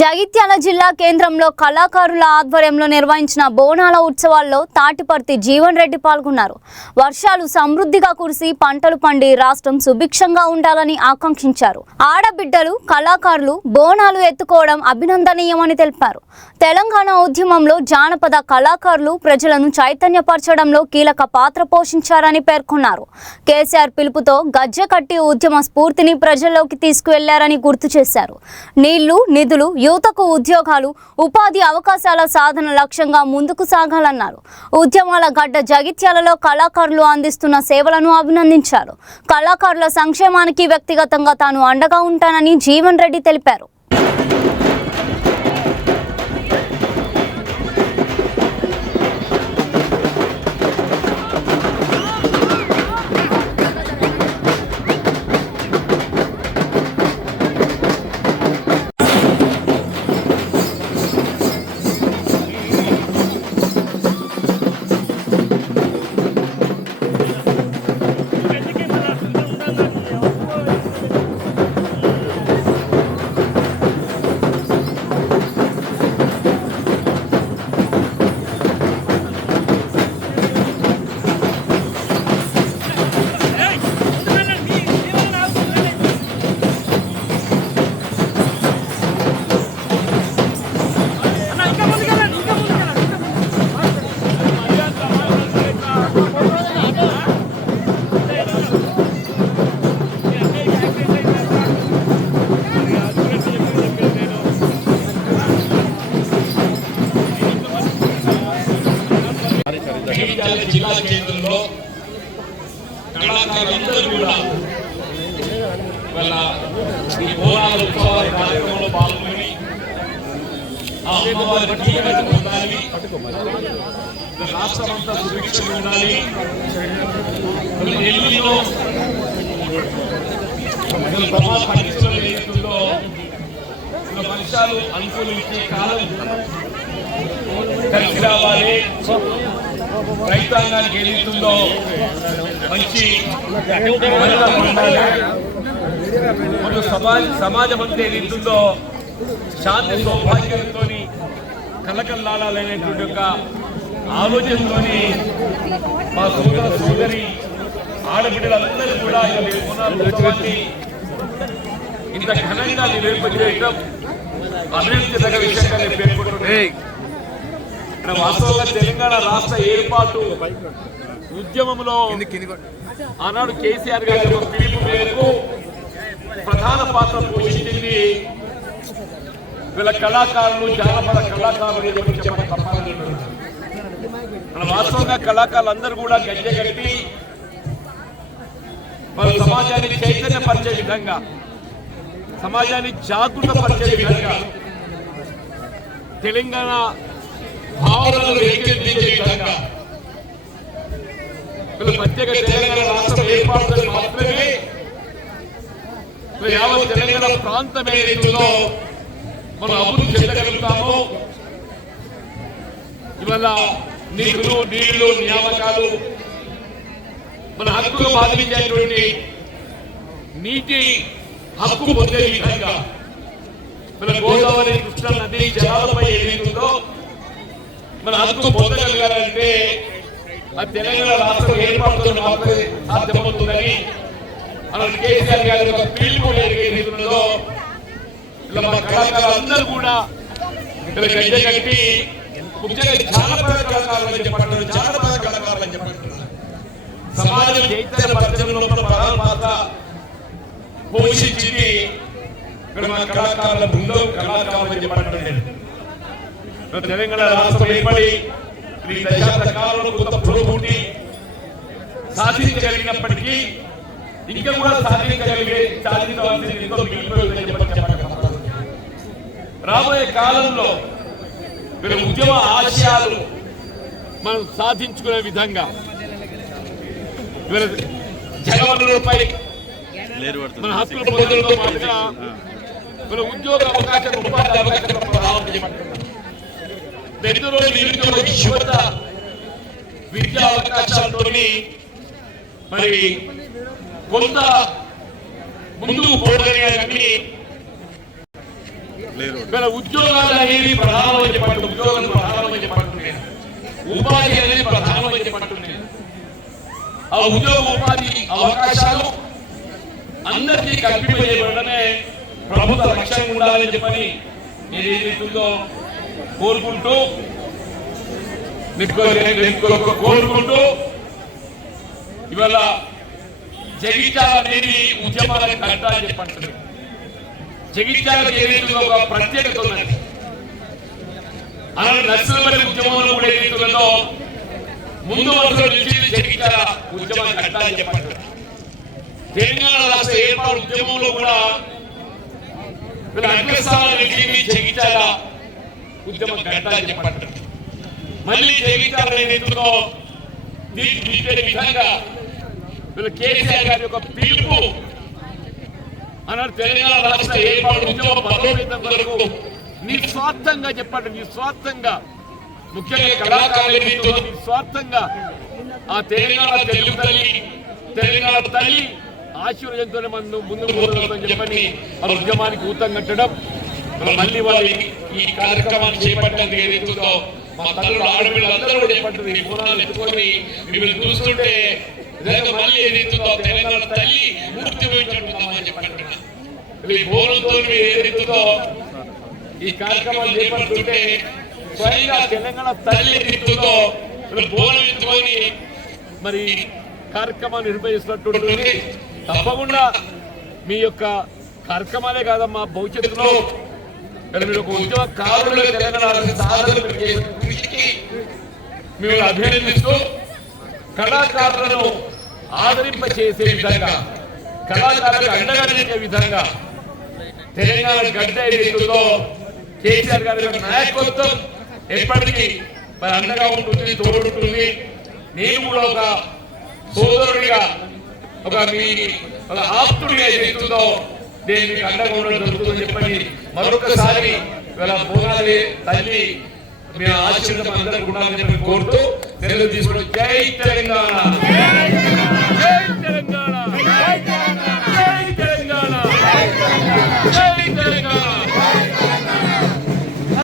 జగిత్యాల జిల్లా కేంద్రంలో కళాకారుల ఆధ్వర్యంలో నిర్వహించిన బోనాల ఉత్సవాల్లో తాటిపర్తి జీవన్ రెడ్డి పాల్గొన్నారు. వర్షాలు సమృద్ధిగా కురిసి పంటలు పండి రాష్ట్రం సుభిక్షంగా ఉండాలని ఆకాంక్షించారు. ఆడబిడ్డలు కళాకారులు బోనాలు ఎత్తుకోవడం అభినందనీయమని తెలిపారు. తెలంగాణ ఉద్యమంలో జానపద కళాకారులు ప్రజలను చైతన్యపరచడంలో కీలక పాత్ర పోషించారని పేర్కొన్నారు. కేసీఆర్ పిలుపుతో గజ్జె కట్టి ఉద్యమ స్ఫూర్తిని ప్రజల్లోకి తీసుకువెళ్లారని గుర్తు చేశారు. నీళ్లు నిధులు యువతకు ఉద్యోగాలు ఉపాధి అవకాశాల సాధన లక్ష్యంగా ముందుకు సాగాలన్నారు. ఉద్యమాల గడ్డ జగిత్యాలలో కళాకారులు అందిస్తున్న సేవలను అభినందించారు. కళాకారుల సంక్షేమానికి వ్యక్తిగతంగా తాను అండగా ఉంటానని జీవన్ రెడ్డి తెలిపారు. జిల్లా కేంద్రంలో కళాకారులందరూ కూడా వాళ్ళ ఈ బోనాల ఉత్సవాల కార్యక్రమంలో పాల్గొని ఆ అమ్మవారి జీవనం పొందాలి, రాష్ట్రమంతా సుభిక్షంగా ఉండాలి. నెల్లూరులో ప్రమాద పరిస్థితులు ఏదైతుందో వర్షాలు అనుకూలించే కాలం కలిసి రావాలి. రైతాంగానికి ఏదైతుందో మంచి సమాజం అంతా ఏదైతుందో శాంతి సౌభాగ్యంతో కలకల్లాడాలనేటువంటి ఒక ఆలోచనతో మా సోదర సోదరి ఆడబిడ్డలందరూ కూడా ఉత్సవాన్ని ఇంత ఘనంగా నిర్వహించడం అభినందించదగ్గ విషయంగా నేను పేర్కొంటున్నాను. వాస్తవంగా తెలంగాణ రాష్ట్ర ఏర్పాటు ఉద్యమంలో ఆనాడు కేసీఆర్ గారి పిలుపు మేరకు ప్రధాన పాత్ర పోషించింది వీళ్ళ కళాకారులు, జానపద కళాకారులు. మన వాస్తవంగా కళాకారులందరూ కూడా గజ్జె కట్టి వాళ్ళ సమాజాన్ని చైతన్యపరిచే విధంగా, సమాజాన్ని జాగృతపరిచే విధంగా, తెలంగాణ భావనలు రేకెత్తించే విధంగా ప్రత్యేక తెలంగాణ రాష్ట్రం ఏర్పాటు మాత్రమే యావత్ తెలంగాణ ప్రాంతం ఏదైతుందో మనం అభివృద్ధి చెందగలుగుతాము. ఇవాళ నిధులు, నీళ్లు, నియామకాలు, మన హక్కులు బాధించేటువంటి నీటి హక్కు పొందే విధంగా మన గోదావరి, కృష్ణా నది జలాలపై ఏదైతుందో మన హక్కు పొందగలగాలంటే ఆ తెలంగాణ రాష్ట్రం ఏర్పాటుతో మాత్రమే సాధ్యమవుతుందని అలాంటి కేసీఆర్ గారి యొక్క పిలుపు ఏదైతుందో ఇలా మన కళాకారులందరూ కూడా ఇక్కడ గడ్డ కట్టి ముఖ్యంగా జానపద కళాకారులని చెప్పంటున్నారు. సమాజం చైతన్యపరచడంలో ప్రధాన పాత్ర పోషించింది ఇక్కడ మన కళాకారుల బృందం, కళాకారులని చెప్పంటున్నారు. తెలంగాణ రాష్ట్రం ఏర్పడి ఈ దశాబ్ద కాలంలో కొంత పురోగతి సాధించగలిగినప్పటికీ ఇంకా కూడా సాధించవలసింది ఎంతో మిగిలిపోయిందని చెప్పండి. రాబోయే కాలంలో వీళ్ళ ఉద్యమ ఆశయాలు మనం సాధించుకునే విధంగా వీళ్ళ జనవనరులపై మన హక్కుల పొందడంతో పాటుగా వీళ్ళ ఉద్యోగ అవకాశాలు, ఉపాధి అవకాశాలు ప్రభావం చేయమంటున్నారు. నిరుద్యోగ యువత విద్యా అవకాశాలతో మరి కొంత ముందుకు పోగలిగారని వీళ్ళ ఉద్యోగాలు అనేది ప్రధానమని చెప్పండి, ఉద్యోగాలు ప్రధానమని చెప్పండి, ఉపాధి అనేది ప్రధానమని చెప్పండి. ఆ ఉద్యోగ ఉపాధి అవకాశాలు అందరికీ కల్పింపజేయబడమే ప్రభుత్వ లక్ష్యంగా ఉండాలని చెప్పని నేను ఏదైతుందో కోరుకుంటూ కోరుకుంటూ ఇవాళ జగిత్యాల అనేది ఉద్యమాలను కట్టాలని చెప్పండి. జగిత్యాలకు ఏదైతుందో ఒక ప్రత్యేకత ఉన్నది. అలాగే నక్సల్బరీ ఉద్యమంలో కూడా ఏదైతుందో ముందు వరుసలో నిలిచి జగిత్యాల ఉద్యమాన్ని కట్టాలని చెప్పండి. తెలంగాణ రాష్ట్ర ఏర్పాటు ఉద్యమంలో కూడా వీళ్ళ అగ్రస్థానాలు నిలిచి జగిత్యాల ఉద్యమం కట్టాలని చెప్పండి. మళ్ళీ జగిత్యాల ఏదైతుందో తీర్చిదిద్దే విధంగా వీళ్ళు కేసీఆర్ గారి యొక్క పిలుపు అన్నాడు. తెలంగాణ రాష్ట్ర ఏర్పాటు ఉద్యమం బలోపేతం వరకు నిస్వార్థంగా చెప్పండి, నిస్వార్థంగా ముఖ్యంగా కళాకారులు నిస్వార్థంగా ఆ తెలంగాణ తెలుగు తల్లి తెలంగాణ తల్లి ఆశీర్వదించడం ముందుకు పోతుందని చెప్పని ఆ ఉద్యమానికి ఊతం కట్టడం. మళ్ళీ వాళ్ళు ఈ కార్యక్రమాన్ని చేపట్టడానికి ఏదైతుందో మా తల్లుడు ఆడపిల్లలందరూ కూడా చేపట్టింది. ఈ పూర్ణాలు ఎత్తుకొని మిమ్మల్ని చూస్తుంటే మళ్ళీ ఏదైతుందో తెలంగాణ తల్లి మూర్తి పోయింటుందని చెప్పండి. ఈ బోనంతో ఏదైతుందో ఈ కార్యక్రమాలు చేపడుతుంటే స్వయంగా తెలంగాణ తల్లి ఏదైతుందో బోనం ఎత్తుకొని మరి కార్యక్రమాన్ని నిర్వహిస్తున్నట్టు తప్పకుండా మీ యొక్క కార్యక్రమాలే కాదమ్మా భవిష్యత్తులో మీరు ఒక ఉద్యమకారులుగా తెలంగాణ సాధన కృషికి మిమ్మల్ని అభినందిస్తూ కళాకారులను ఆదరింప చేసే విధంగా కళాకారులకు అండగా నిలిచే విధంగా తెలంగాణ గడ్డ ఏదైతుందో కేసీఆర్ గారి నాయకత్వం ఎప్పటికీ మరి అండగా ఉంటుంది, తోడుంటుంది. నేను కూడా ఒక సోదరుడిగా ఒక మీ ఆప్తుడిగా ఏదైతుందో నేను మీకు అండగా ఉండడం జరుగుతుందని చెప్పని మరొకసారి వీళ్ళ బోనాలి తల్లి మీ ఆశీర్వాదం అందరూ ఉండాలని చెప్పి కోరుతూ తెలుగు తీసుకోవడం. జై తెలంగాణ.